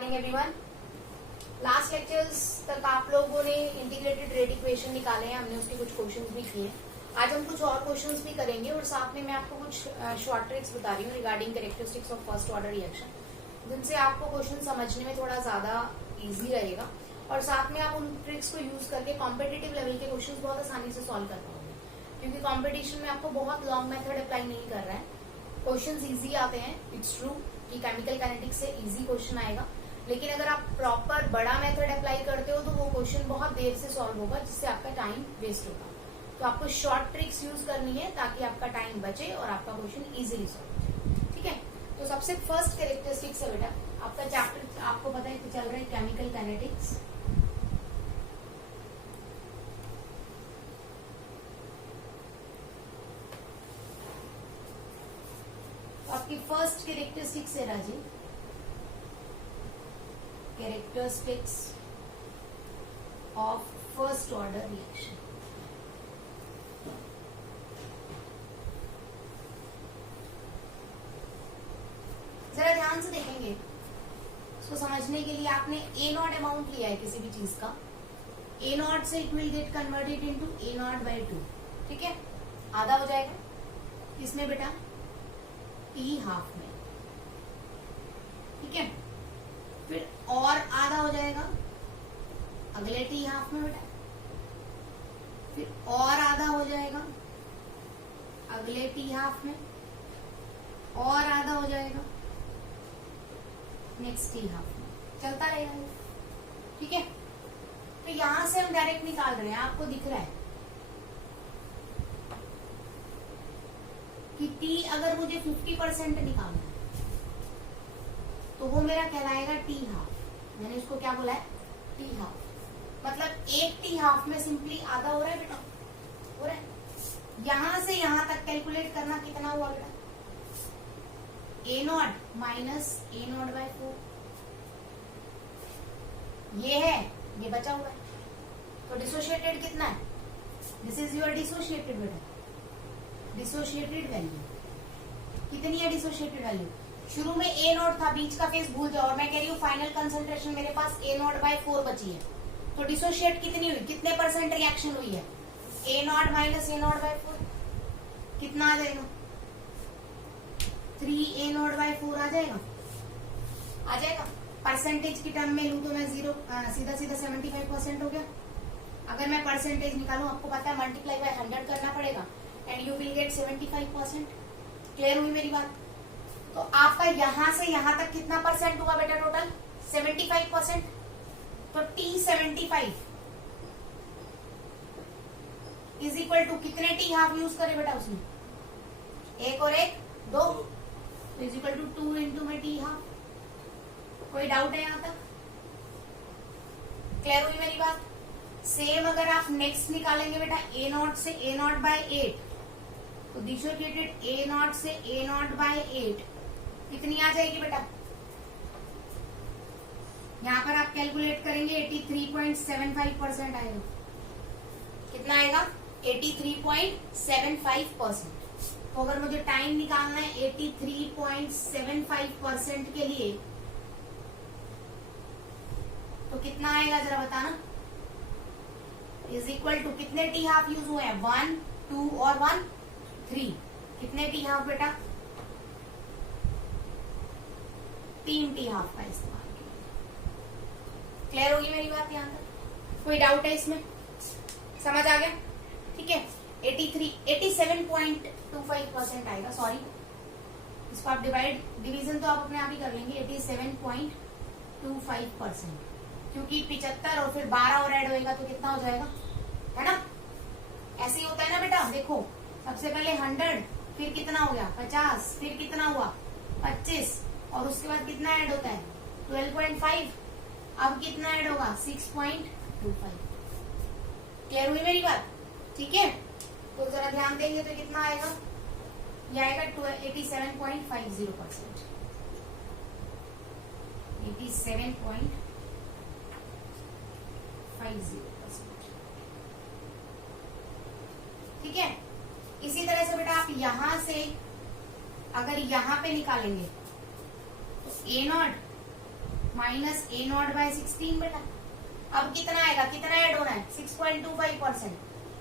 Morning everyone. Last lectures तक आप लोगों ने इंटीग्रेटेड रेट इक्वेशन निकाले हैं, हमने उसके कुछ क्वेश्चंस भी किए। आज हम कुछ और क्वेश्चंस भी करेंगे और साथ में मैं आपको कुछ शॉर्ट ट्रिक्स बता रही हूँ regarding characteristics of first order reaction, जिनसे आपको क्वेश्चन समझने में थोड़ा ज्यादा इजी रहेगा और साथ में आप उन ट्रिक्स को यूज करके कॉम्पिटिटिव लेवल के क्वेश्चन बहुत आसानी से सॉल्व कर पाओगे, क्योंकि कॉम्पिटिशन में आपको बहुत लॉन्ग मेथड अप्लाई नहीं कर रहा है। क्वेश्चंस इजी आते हैं, इट्स ट्रू कि केमिकल काइनेटिक्स से इजी क्वेश्चन आएगा, लेकिन अगर आप प्रॉपर बड़ा मेथड अप्लाई करते हो तो वो क्वेश्चन बहुत देर से सॉल्व होगा, जिससे आपका टाइम वेस्ट होगा। तो आपको शॉर्ट ट्रिक्स यूज करनी है ताकि आपका टाइम बचे और आपका क्वेश्चन इजीली सॉल्व हो जाए। ठीक है, तो सबसे फर्स्ट कैरेक्टरिस्टिक्स है बेटा, आपका चैप्टर आपको पता है कि चल रहा है केमिकल काइनेटिक्स। आपकी फर्स्ट कैरेक्टरिस्टिक्स है राजी, characteristics of first order reaction. जरा ध्यान से देखेंगे, इसको समझने के लिए आपने ए नॉट अमाउंट लिया है किसी भी चीज का, ए नॉट से it will get converted into A not by 2। ठीक है, आधा हो जाएगा किसमें बेटा, टी हाफ में। ठीक है, फिर और आधा हो जाएगा अगले टी हाफ में बेटा, फिर और आधा हो जाएगा अगले टी हाफ में, और आधा हो जाएगा नेक्स्ट टी हाफ में, चलता रहेगा। ठीक है, तो यहां से हम डायरेक्ट निकाल रहे हैं, आपको दिख रहा है कि टी अगर मुझे 50% निकालना है तो वो मेरा कहलाएगा टी हाफ। मैंने उसको क्या बोला है, टी हाफ। मतलब एक टी हाफ में सिंपली आधा हो रहा है बेटा, हो रहा है। यहां से यहां तक कैलकुलेट करना कितना हुआ बेटा, A naught minus A naught by 4। ये है, ये बचा हुआ है, तो डिसोशिएटेड कितना है, दिस इज योर डिसोशिएटेड बेटा, डिसोशिएटेड वैल्यू कितनी है, डिसोशिएटेड वैल्यू शुरू में ए नॉट था, बीच का फेज भूल जाओ, और मैं कह रही हूँ फाइनल कंसंट्रेशन मेरे पास ए नॉट बाय 4 बची है, तो डिसोशिएट कितनी हुई, कितने परसेंट रिएक्शन हुई है, A naught minus A naught by 4 कितना आ जाएगा, 3 ए नॉट बाय 4 आ जाएगा, आ जाएगा। परसेंटेज की टर्म में लूं तो मैं जीरो सीधा सीधा 75% हो गया। अगर मैं परसेंटेज निकालूं, आपको पता है मल्टीप्लाई बाय 100 करना पड़ेगा and you will get 75%। Clear हुई मेरी बात। तो आपका यहां से यहां तक कितना परसेंट हुआ बेटा, टोटल 75%। तो T75 इज इक्वल टू कितने टी हाफ यूज करे बेटा उसमें, एक और एक 2, तो इज इक्वल टू 2 इंटू में टी हाफ। कोई डाउट है यहां तक, क्लियर हुई मेरी बात। सेम अगर आप नेक्स्ट निकालेंगे बेटा ए नॉट से ए नॉट बाय 8, तो डिसोशिएटेड ए नॉट से ए नॉट बाय 8 कितनी आ जाएगी बेटा, यहां पर आप कैलकुलेट करेंगे 83.75% आएगा। कितना आएगा, 83.75%। तो अगर मुझे टाइम निकालना है 83.75% के लिए, तो कितना आएगा जरा बताना, इज इक्वल टू कितने टी हाफ यूज हुए हैं, 1, 2 और 1, 3। कितने टी हाफ बेटा, 3 टी हाफ का इस्तेमाल किया। क्लियर होगी मेरी बात यहां तक, कोई डाउट है इसमें, समझ आ गया। ठीक है, 87.25% आएगा, सॉरी इसको आप डिवीजन तो आप अपने आप ही कर लेंगे, 87.25%, क्योंकि 75 और फिर 12 और ऐड होएगा तो कितना हो जाएगा, है ना। ऐसे ही होता है ना बेटा, देखो सबसे पहले 100, फिर कितना हो गया 50, फिर कितना हुआ 25, और उसके बाद कितना ऐड होता है 12.5, अब कितना ऐड होगा 6.25। क्लियर हुई मेरी बात। ठीक है, तो जरा ध्यान देंगे तो कितना आएगा, यह आएगा 87.50%, 87.50%। ठीक है, इसी तरह से बेटा आप यहां से अगर यहां पे निकालेंगे तो A naught minus A naught by 16 बेटा। अब कितना आएगा, कितना ऐड होना है, 6.25%।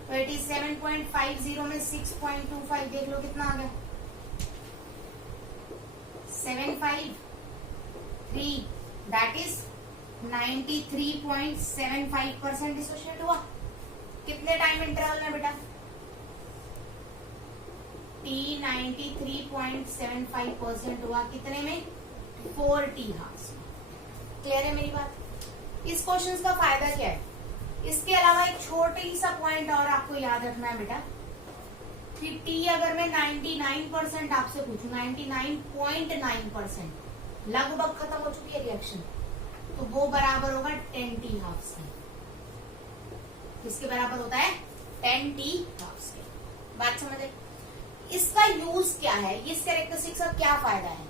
तो 87.50 में 6.25 देख लो कितना आ गया, 753, दैट इज 93.75% डिसोशिएट हुआ। कितने टाइम इंटरवल में बेटा, t 93.75% हुआ, कितने में, 4 t हार्स। क्लियर है मेरी बात। इस क्वेश्चन का फायदा क्या है, इसके अलावा एक छोटी सा पॉइंट और आपको याद रखना है बेटा कि t अगर मैं 99% आपसे पूछूं, 99.9% लगभग खत्म हो चुकी है रिएक्शन, तो वो बराबर होगा 10 t हार्स के। किसके बराबर होता है, 10 t हार्स के। बात समझे। इसका यूज क्या है, इस कैरेक्टरिस्टिक्स का क्या फायदा है,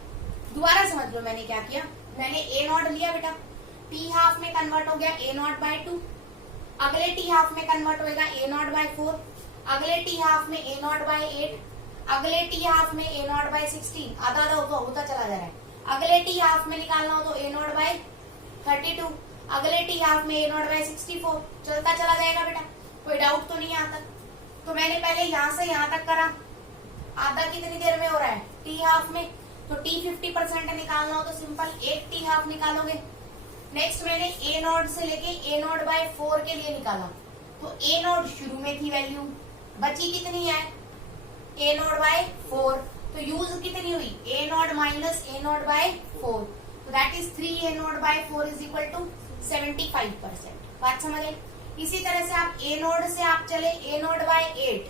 दोबारा समझ लो। मैंने क्या किया, मैंने ए नॉट लिया बेटा, टी हाफ में कन्वर्ट हो गया ए नॉट बाय 2, अगले टी हाफ में कन्वर्ट होगा ए नॉट बाय 4, अगले टी हाफ में ए नॉट बाय 8, अगले टी हाफ में ए नॉट बाय 16, आधा आधा होता चला जा रहा है। अगले टी हाफ में निकालना हो तो ए नॉट बाय 32, अगले टी हाफ में ए नॉट बाय 64, चलता चला जाएगा बेटा, कोई डाउट तो नहीं आता। तो मैंने पहले यहां से यहां तक करा, आधा कितनी देर में हो रहा है, टी हाफ में, तो टी 50% निकालना हो तो सिंपल 8 टी हाफ निकालोगे। नेक्स्ट मैंने ए नॉट से लेके ए नॉट बाय 4 के लिए निकाला, तो ए नॉट शुरू में थी वैल्यू, बची कितनी है, ए नॉट बाय 4, तो यूज कितनी हुई, A naught minus A naught by 4, तो that is 3 A naught by 4 is equal to 75%। बात समझ गए। इसी तरह से आप ए नॉट से आप चले ए नॉट बाय 8,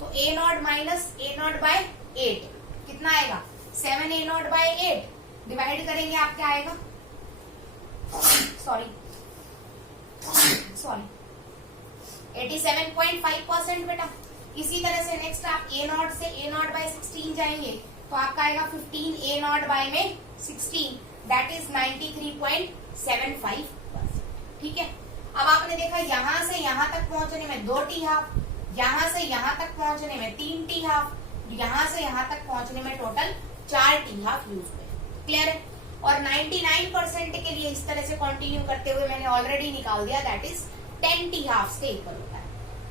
तो A naught minus A naught by 8 कितना आएगा, 7 ए नॉट बाय 8, डिवाइड करेंगे आप क्या आएगा, सॉरी 87.5% बेटा। इसी तरह से नेक्स्ट आप ए नॉट से ए नॉट बाय 16 जाएंगे, तो आपका आएगा 15 ए नॉट बाय में 16, दैट इज 93.75%। ठीक है। अब आपने देखा यहां से यहां तक पहुंचने में 2 टी हाफ, यहां से यहां तक पहुंचने में 3 टी हाफ, यहां से यहां तक पहुंचने में टोटल 4 टी हाफ यूज हुए। क्लियर है। और 99% के लिए इस तरह से कंटिन्यू करते हुए मैंने ऑलरेडी निकाल दिया, दैट इज 10 टी हाफ से इक्वल होता है।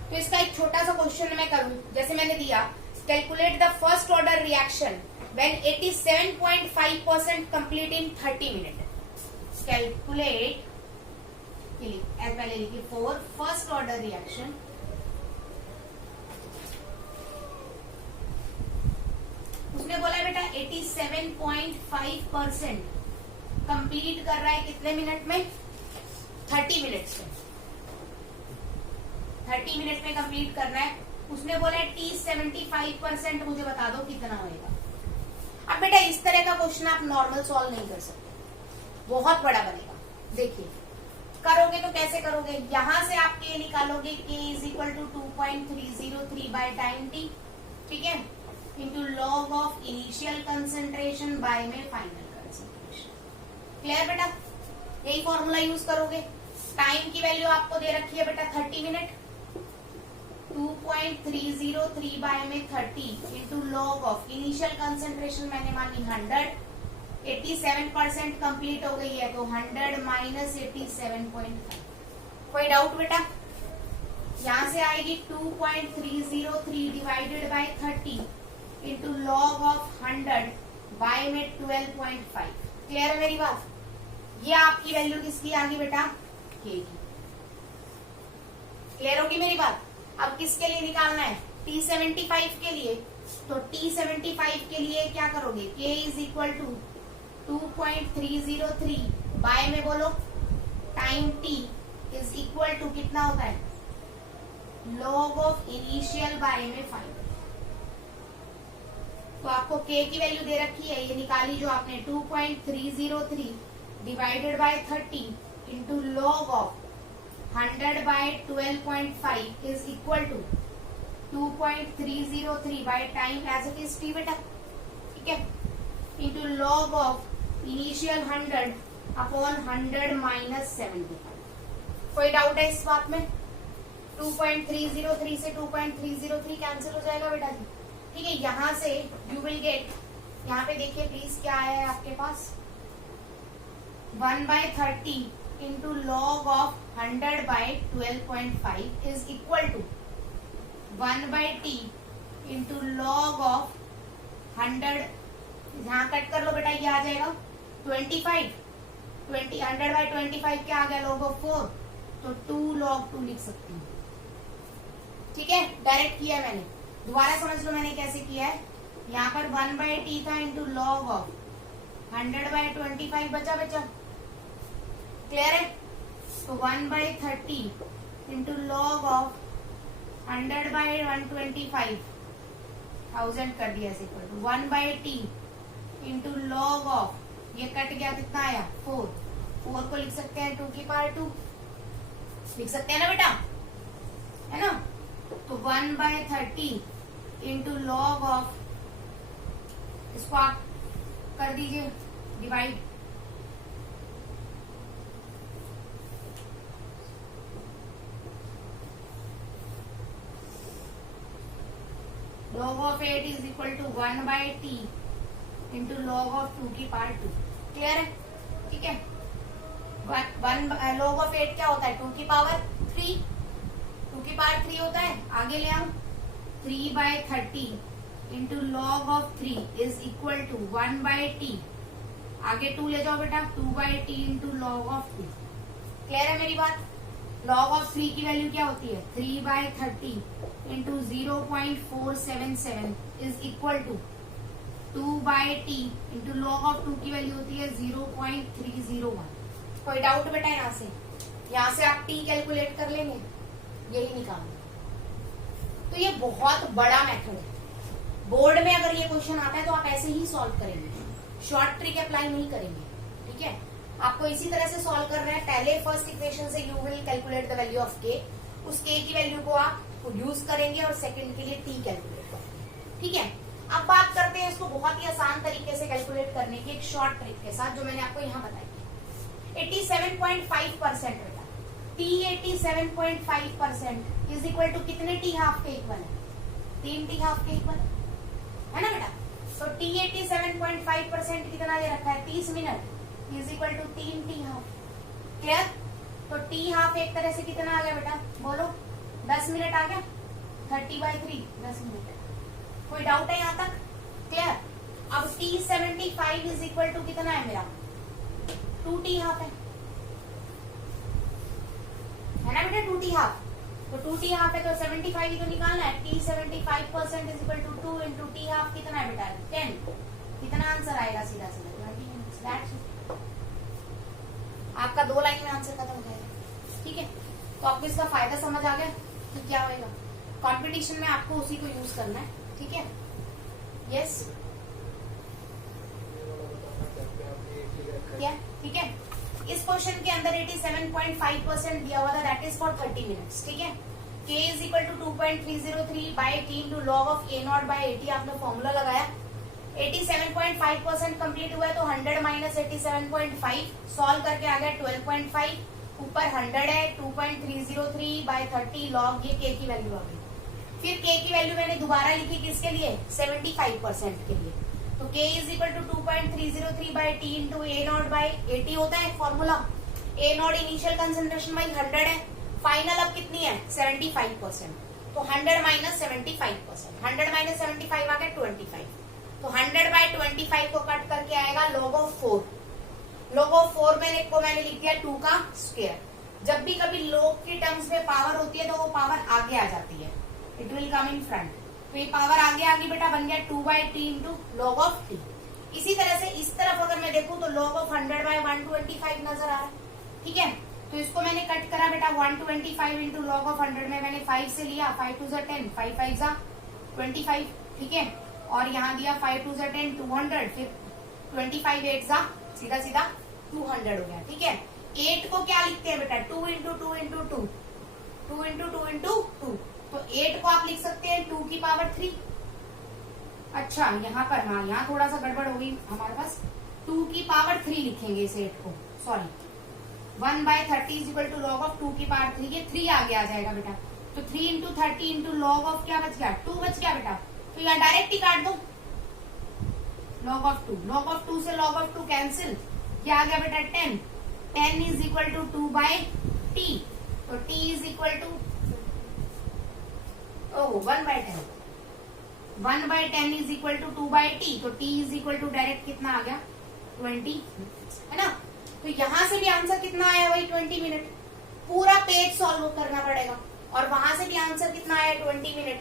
तो इसका एक छोटा सा क्वेश्चन मैं करूं, जैसे मैंने दिया, calculate the first order reaction when 87.5% complete in 30 minute. Calculate पहले लिखिए फॉर फर्स्ट ऑर्डर रिएक्शन उसने बोला बेटा 87.5% कंप्लीट कर रहा है कितने मिनट में, 30 मिनट्स में, 30 मिनट में कंप्लीट कर रहा है। उसने बोला टी 75% मुझे बता दो कितना होएगा। अब बेटा इस तरह का क्वेश्चन आप नॉर्मल सॉल्व नहीं कर सकते, बहुत बड़ा बनेगा। देखिए करोगे तो कैसे करोगे, यहां से आप के निकालोगे, k is equal to 2.303 by time t, ठीक है, into log of initial concentration by में फाइनल कंसेंट्रेशन। क्लियर बेटा, यही फॉर्मूला यूज करोगे। टाइम की वैल्यू आपको दे रखी है बेटा 30 मिनट, 2.303 बाय में 30 into log of initial concentration मैंने मानी 100, 87% कंप्लीट हो गई है तो 100 माइनस 87.5। कोई डाउट बेटा, यहां से आएगी 2.303 divided by 30 into log of 100 by में 12.5। क्लियर है मेरी बात। ये आपकी वैल्यू किसकी आ गई बेटा, के की। क्लियर होगी मेरी बात। अब किसके लिए निकालना है, T75 के लिए, तो T75 के लिए क्या करोगे, K is equal to 2.303 by में बोलो time T is equal to कितना होता है, लॉग ऑफ इनिशियल बाय में फाइनल। तो आपको K की वैल्यू दे रखी है, ये निकाली जो आपने 2.303 divided by 30 into log of 100 by 12.5 is equal to 2.303 by time as it is t बेटा, ठीक है, into log of initial 100 upon 100 minus 75। कोई डाउट है इस बात में। 2.303 से 2.303 कैंसिल हो जाएगा बेटा जी, ठीक है। यहां से यू विल गेट, यहाँ पे देखिए प्लीज क्या है आपके पास, 1/30 into log of 100 by 12.5 is equal to 1/t into log of 100, यहाँ कट कर लो बेटा, ये आ जाएगा 25, 100 by 25 क्या आ गया, log of 4, तो 2 log 2 लिख सकती हूँ। ठीक है, डायरेक्ट किया है मैंने, दोबारा समझ लो मैंने कैसे किया है। यहाँ पर 1/t था इंटू लॉग ऑफ 100 by 25 बचा, क्लियर है। तो 1/30 इंटू लॉग ऑफ 100 by 125 1000 कर दिया ऐसे, 1/t इंटू लॉग ऑफ, ये कट गया, कितना आया 4 को लिख सकते हैं 2 की पावर 2, लिख सकते हैं ना बेटा, है ना। तो 1/30 इंटू लॉग ऑफ, इसको आप कर दीजिए divide, log of 8 is equal to 1/t into log of 2 की पावर 2, क्लियर है। ठीक है, log of 8 क्या होता है, 2 की पावर 3, 2 की पावर 3 होता है। आगे ले आओ, 3/30 into log of 3 is equal to 1/t, आगे 2 ले जाओ बेटा, 2/t into log of 3, clear है मेरी बात। लॉग ऑफ 3 की वैल्यू क्या होती है, 3/30 into 0.477 is equal to 2/t into log of 2 की वैल्यू होती है 0.301। कोई डाउट बेटा यहाँ से आप t कैलकुलेट कर लेंगे, यही निकालना। तो ये बहुत बड़ा मेथड है, बोर्ड में अगर ये क्वेश्चन आता है तो आप ऐसे ही सॉल्व करेंगे, शॉर्ट ट्रिक अप्लाई नहीं करेंगे। ठीक है, आपको इसी तरह से सॉल्व कर रहे हैं। पहले फर्स्ट इक्वेशन से you will calculate the value of के, उस के की वैल्यू को आप यूज करेंगे और सेकंड के लिए टी कैलकुलेट करेंगे। ठीक है, अब बात करते हैं इसको बहुत ही आसान तरीके से कैलकुलेट करने की एक शॉर्ट ट्रिक के साथ, जो मैंने आपको यहाँ बताई। 87.5% बेटा, टी 87.5% इज इक्वल टू कितने टी हाफ के इक्वल है, 3 टी हाफ के इक्वल है ना बेटा। तो टी 87.5% कितना दे रखा है, 30 minute is equal to 3 t half, clear. तो टी हाफ एक तरह से कितना आ गया बेटा, बोलो 10 मिनट आ गया, 30/3 10 मिनट। कोई डाउट है यहाँ तक, क्लियर। अब T75 इज इक्वल टू कितना है मेरा, 2T हाफ है ना बेटा, 2T हाफ। तो 2T हाफ है तो 75 ही तो निकालना है। T75% is equal to 2 into t half कितना है बेटा, 10। कितना आंसर आएगा, सीधा 20 मिनट्स। आपका 2 लाइन में आंसर खत्म हो जाएगा। ठीक है, तो आपको इसका फायदा समझ आ गया कि क्या होगा। कंपटीशन में आपको उसी को यूज करना है। ठीक है, यस क्या, ठीक है। इस क्वेश्चन के अंदर 87.5% दिया हुआ था, दैट इज फॉर 30 मिनट्स। ठीक है, k is equal to 2.303 by t into log of a0 by 80, आपने फॉर्मूला लगाया। 87.5% कंप्लीट हुआ है, तो 100 माइनस 87.5 सॉल्व करके आ गया 12.5, ऊपर 100 है, 2.303 बाय 30 लॉग, ये k की वैल्यू आ गई। फिर k की वैल्यू मैंने दोबारा लिखी किसके लिए, 75% के लिए। तो k is equal to 2.303 by t into a0 by 80 होता है formula. a0 initial concentration by 100 है, फाइनल अब कितनी है 75%, तो 100 माइनस 75%, 100 माइनस 75 आ गया 25। तो 100 बाय 25 को कट करके आएगा log of 4। log of 4 मैंने लिख दिया 2 का स्क्वायर। जब भी कभी log की टर्म्स में पावर होती है तो वो पावर आगे आ जाती है, it will come in front. तो ये पावर आगे आ गई बेटा, बन गया 2/t into log of t। इसी तरह से इस तरफ अगर मैं देखूं तो log of 100 बाय 125 नजर आ रहा है। ठीक है, तो इसको मैंने कट करा बेटा, 125 इंटू लॉग ऑफ 100 में मैंने 5 से लिया, 5 2 10, 5 5 25। ठीक है, और यहाँ दिया 5 2 10 200, फिर 25 8 सीधा सीधा 200 हो गया। ठीक है, 8 को क्या लिखते हैं बेटा, 2 इंटू 2 इंटू 2, 2 इंटू 2 इंटू 2। तो 8 को आप लिख सकते हैं 2 की पावर 3। अच्छा, यहाँ पर हाँ, यहाँ थोड़ा सा गड़बड़ हो गई हमारे पास, 2 की पावर 3 लिखेंगे इस 8 को, sorry. 1/30 is equal to log of 2 की पावर 3, ये 3 आगे आ जाएगा बेटा। तो 3 इंटू 30 इंटू लॉग ऑफ क्या बच गया, 2 बच गया बेटा। तो यहाँ डायरेक्ट ही काट दो, log of 2, log of 2 से log of 2 कैंसिल, ये आ गया बेटा 10, 10 इज इक्वल टू 2/t, तो t is equal to 1/10, 1/10 is equal to 2/t, तो t is equal to direct कितना आ गया 20, है ना। तो यहां से भी आंसर कितना आया भाई 20 मिनट, पूरा पेज सॉल्व करना पड़ेगा, और वहां से भी आंसर कितना आया 20 मिनट,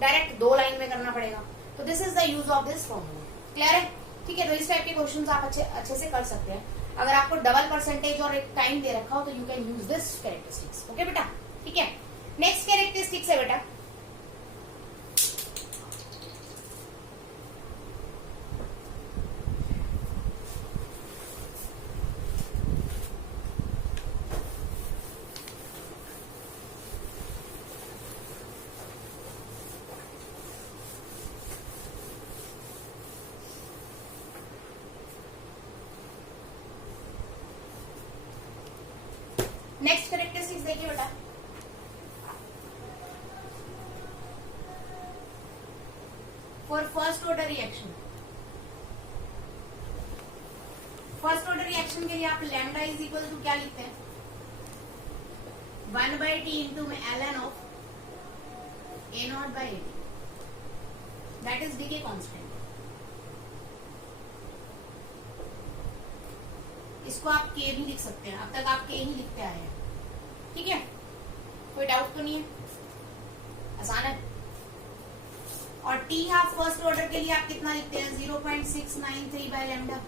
डायरेक्ट 2 लाइन में करना पड़ेगा। तो this is the use of this formula. Clear है? ठीक है, तो इस टाइप के क्वेश्चंस आप अच्छे से कर सकते हैं। अगर आपको डबल परसेंटेज और एक टाइम दे रखा हो तो you can use this characteristics. Okay बेटा, ठीक है। नेक्स्ट कैरेक्टरिस्टिक्स है बेटा नेक्स्ट कैरेक्टरिस्टिक्स देखिए बेटा, for first order reaction, first order reaction के लिए आप लैम्डा इज इक्वल टू क्या लिखते हैं 1/t इंटू में ln of a0/at, that is decay constant. इसको आप के भी लिख सकते हैं, अब तक आप के ही लिखते आए हैं। ठीक है, कोई डाउट तो नहीं है, आसान है। और टी हाफ फर्स्ट ऑर्डर के लिए आप कितना लिखते हैं 0.693/लैम्डा,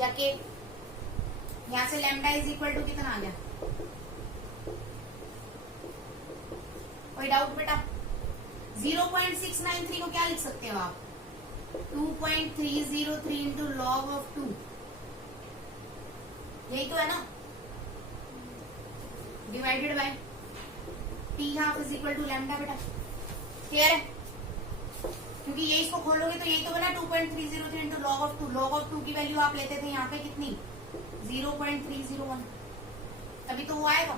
या के यहां से लैम्डा इज इक्वल टू कितना आ गया, कोई डाउट बेटा? 0.693 को क्या लिख सकते हो आप 2.303 इंटू लॉग ऑफ 2, यही तो है ना, divided by t half is equal to lambda बेटा। क्लियर है? क्योंकि ये इसको खोलोगे तो यही तो बना 2.303 into log of 2, log of 2 की वैल्यू आप लेते थे यहाँ पे कितनी 0.301, तभी तो वो आएगा।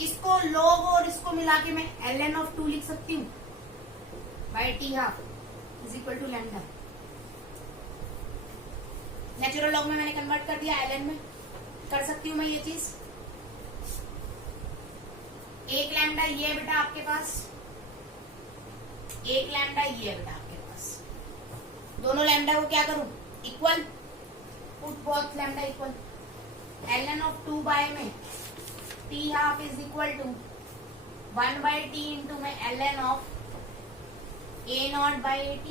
इसको लॉग और इसको मिला के मैं ln ऑफ 2 लिख सकती हूँ by t half is equal to lambda. Natural log में मैंने कन्वर्ट कर दिया, ln में कर सकती हूँ मैं ये चीज। एक लैम्डा ये है बेटा आपके पास, एक लैम्डा ये है बेटा आपके पास, दोनों लैम्डा को क्या करूं equal, put both lambda equal, ln of 2 by में T half is equal to 1/t into में ln ऑफ a0/at।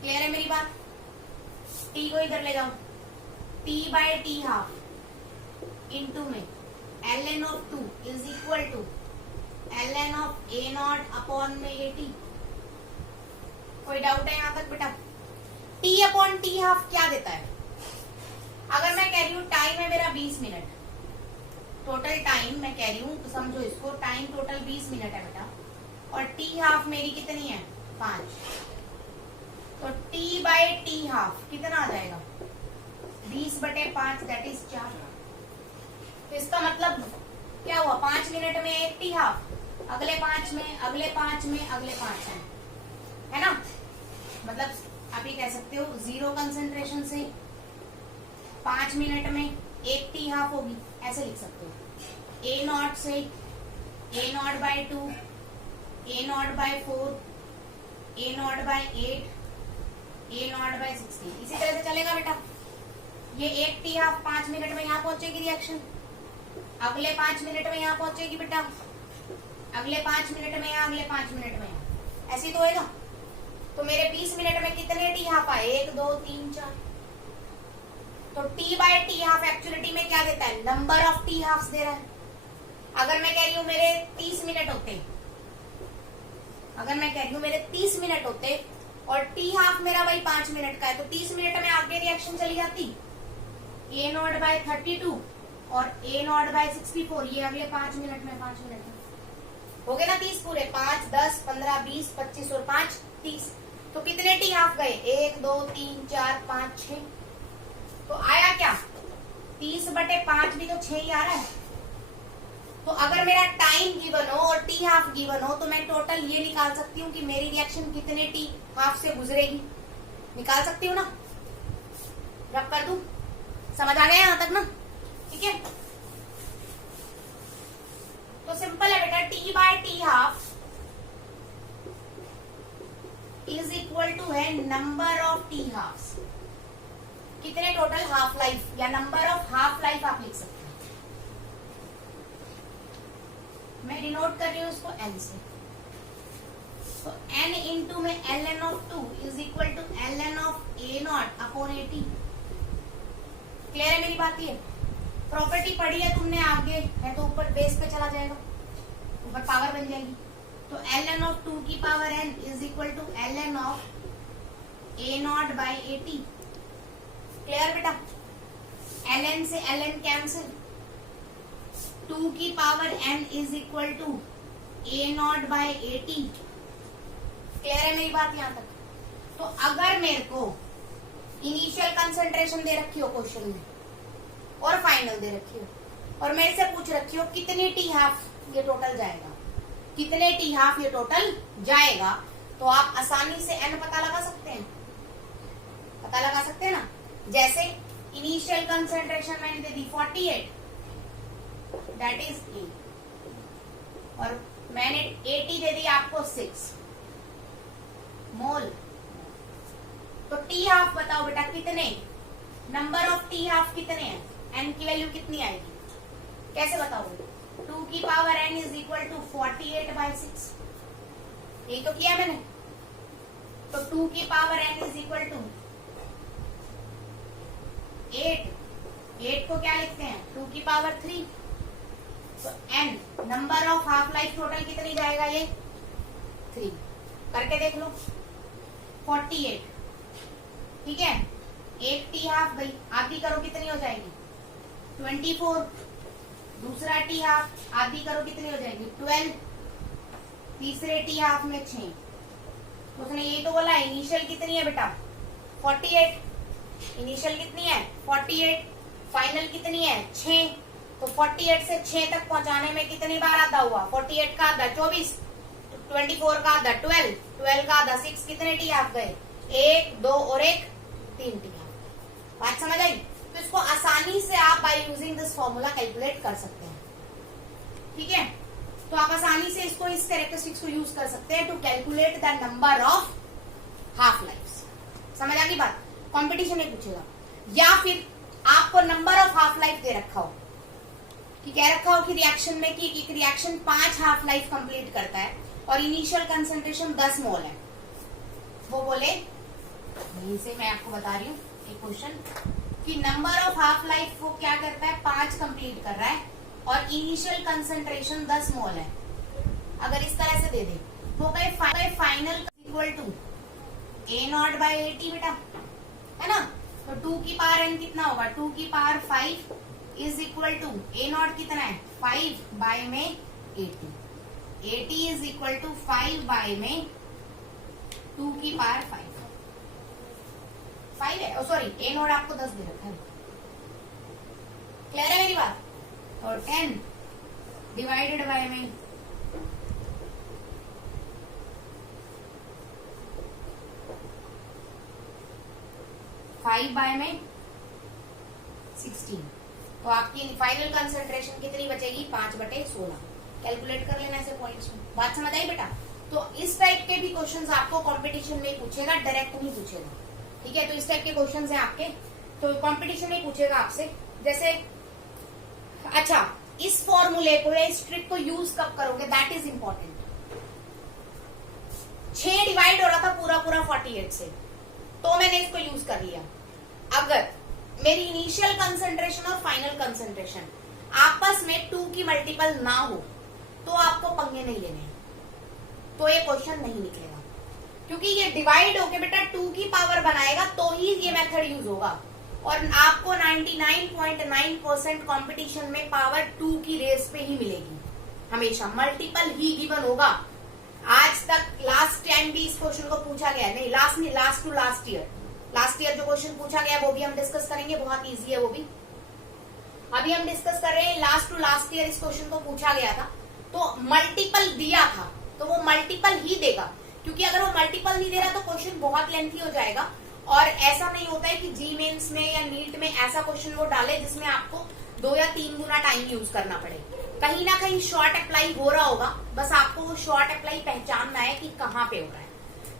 क्लियर है मेरी बात? t को इधर ले जाओ, t/t हाफ इंटू में ln of 2 is equal to ln of a0 upon में at। कोई डाउट है यहां तक बेटा? t अपॉन टी हाफ क्या देता है? अगर मैं कह रही हूं टाइम है मेरा 20 मिनट, टोटल टाइम मैं कह रही हूं तो समझो इसको, टाइम टोटल 20 मिनट है बेटा, और टी हाफ मेरी कितनी है 5, तो t/t हाफ कितना आ जाएगा 20/5, दैट इज 4। तो इसका मतलब क्या हुआ 5 मिनट में एक टी हाफ, अगले 5 में, अगले 5 में, अगले 5 में, है ना। मतलब आप ये कह सकते हो 0 कंसेंट्रेशन से 5 मिनट में एक टी हाफ होगी, ऐसे लिख सकते हो। a0 से a0/2, a0/4, a0/8, a0/16, इसी तरह से चलेगा बेटा। ये एक टी हाफ 5 मिनट में यहाँ पहुंचेगी रिएक्शन, अगले 5 मिनट में यहाँ पहुंचेगी बेटा, अगले 5 मिनट में यहाँ, अगले 5 मिनट में यहाँ, ऐसे तो होएगा। तो मेरे 20 मिनट में कितने टी हाफ आए 1 2 3 4। तो t/t हाफ एक्चुअलिटी में क्या देता है नंबर ऑफ टी हाफ्स दे रहा है। अगर मैं कह रही हूँ मेरे 30 मिनट होते, अगर मैं कह रही हूँ मेरे 30 मिनट होते और टी हाफ मेरा वही 5 मिनट का है, तो 30 मिनट में आगे रिएक्शन चली जाती a0/32 और a0/64, ये अगले 5 मिनट में, 5 मिनट में हो गए ना 30 पूरे, 5 10 15 20 25 और 5 30। तो कितने टी हाफ गए 1 2 3 4 5 6। तो आया क्या 30/5 भी तो 6 ही आ रहा है। तो अगर मेरा टाइम गिवन हो और टी हाफ गिवन हो तो मैं टोटल ये निकाल सकती हूँ कि मेरी रिएक्शन कितने टी हाफ से गुजरेगी, निकाल सकती हूँ ना। रब कर दूं? समझ आ गया यहां तक ना? ठीक है, तो सिंपल है बेटा, t by t half is equal to है नंबर ऑफ टी हाफ्स। कितने टोटल हाफ लाइफ या नंबर ऑफ हाफ लाइफ आप लिख सकते हैं। मैं डिनोट कर रही हूं उसको एन से, तो n इंटू में ln of 2 is equal to ln of a not upon 80। Clear है मेरी बात? ये प्रॉपर्टी पढ़ी है तुमने, आगे है तो ऊपर बेस पे चला जाएगा, ऊपर पावर बन जाएगी। तो ln ऑफ 2 की power n is equal to ln of a naught by 80। Clear बेटा? ln से ln कैंसिल, 2 की power n is equal to a naught by 80। Clear है मेरी बात यहां तक? तो अगर मेरे को इनिशियल कंसंट्रेशन दे रखी हो क्वेश्चन में और फाइनल दे रखी हो और मेरे से पूछ रखी हो कितने टी हाफ ये टोटल जाएगा, कितने टी हाफ ये टोटल जाएगा, तो आप आसानी से एन पता लगा सकते हैं, पता लगा सकते हैं ना। जैसे इनिशियल कंसंट्रेशन मैंने दे दी 48, दैट इज E, और मैंने 80 दे दी आपको 6 मोल। तो टी हाफ बताओ बेटा कितने, नंबर ऑफ टी हाफ कितने हैं, एन की वैल्यू कितनी आएगी, कैसे बताओगे? 2 की power n is equal to 48 by 6, यही तो किया मैंने। तो 2 की power n is equal to 8 को क्या लिखते हैं 2 की पावर 3। तो n number of half life total कितनी जाएगा, ये 3। करके देख लो, 48, ठीक है, एक टी हाफ गई, आधी करो कितनी हो जाएगी 24, दूसरा टी हाफ आधी करो कितनी हो जाएगी 12, तीसरे टी हाफ में 6। उसने ये तो बोला इनिशियल कितनी है बेटा 48, इनिशियल कितनी है 48, फाइनल कितनी है 6। तो 48 से 6 तक पहुंचाने में कितनी बार आधा हुआ, 48 का आधा 24, 24 का आधा 12, 12 का आधा 6, कितने टी हाफ गए 1, 2 और 1, 3 टी हाफ। बात समझ आई? तो इसको आसानी से आप by using this formula calculate कर सकते हैं, ठीक है। तो आप आसानी से इसको, इस कैरेक्टरिस्टिक्स को यूज कर सकते हैं to calculate the number of half life. समझ आ गई बात? कंपटीशन में पूछेगा, या फिर आपको नंबर ऑफ हाफ लाइफ दे रखा हो कि कह रखा हो कि रिएक्शन में कि एक रिएक्शन 5 हाफ लाइफ कंप्लीट करता है और इनिशियल कंसंट्रेशन 10 मोल है। वो बोले, यहीं से मैं आपको बता रही हूँ एक क्वेश्चन कि नंबर ऑफ हाफ लाइफ वो क्या करता है 5 कंप्लीट कर रहा है और इनिशियल कंसंट्रेशन 10 मोल है। अगर इस तरह से दे दे, वो कहे final equal to a naught by 80 बेटा, है ना। तो 2 की पावर n कितना होगा, 2 की power 5 is equal to a naught कितना है 5 बाय में 80, 80 इज इक्वल टू 5 बाय में 2 की पावर 5 है, सॉरी a नॉट आपको 10 दे रखा है। क्लियर है मेरी बात? और 10 डिवाइडेड बाय में 5 बाय में 16, तो आपकी फाइनल कंसंट्रेशन कितनी बचेगी 5/16। कैलकुलेट कर लेना ऐसे पॉइंट्स में। बात समझ आई बेटा? तो इस टाइप के भी क्वेश्चंस आपको कंपटीशन में पूछेगा, डायरेक्ट नहीं पूछेगा, ठीक है। तो इस टाइप के क्वेश्चंस हैं आपके, तो कंपटीशन में पूछेगा आपसे। जैसे अच्छा, इस फॉर्मूले को या इस ट्रिक को यूज कब करोगे, दैट इज इंपॉर्टेंट। 6 डिवाइड हो रहा था पूरा 48 से, तो मैंने इसको यूज कर लिया। अगर मेरी इनिशियल कंसंट्रेशन और फाइनल कंसंट्रेशन आपस में 2 की मल्टीपल ना हो तो आपको पंगे नहीं लेने, तो ये क्वेश्चन नहीं निकलेगा, क्योंकि ये डिवाइड होके बेटा 2 की पावर बनाएगा तो ही ये मेथड यूज होगा। और आपको 99.9% कॉम्पिटिशन में पावर 2 की रेस पे ही मिलेगी, हमेशा मल्टीपल ही गिवन होगा। आज तक लास्ट टाइम भी इस क्वेश्चन को पूछा गया, नहीं लास्ट टू लास्ट ईयर जो क्वेश्चन पूछा गया वो भी हम डिस्कस करेंगे, बहुत इजी है वो भी। अभी हम डिस्कस कर रहे हैं लास्ट टू लास्ट ईयर इस क्वेश्चन को पूछा गया था, तो मल्टीपल दिया था तो वो मल्टीपल ही देगा, क्योंकि अगर वो मल्टीपल नहीं दे रहा तो क्वेश्चन बहुत लेंथी हो जाएगा और ऐसा नहीं होता है कि जी मेंस में या नीट में ऐसा क्वेश्चन वो डाले जिसमें आपको 2 या 3 गुना टाइम यूज करना पड़े। कहीं ना कहीं शॉर्ट अप्लाई हो रहा होगा, बस आपको वो शॉर्ट अप्लाई पहचानना है कि कहाँ पे हो रहा है।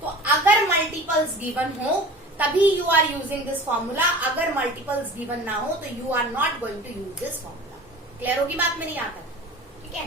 तो अगर मल्टीपल्स गिवन हो तभी you are using this formula, अगर मल्टीपल्स गिवन ना हो तो you are not going to use this formula. Clear होगी बात मेरी यहाँ तक? ठीक है।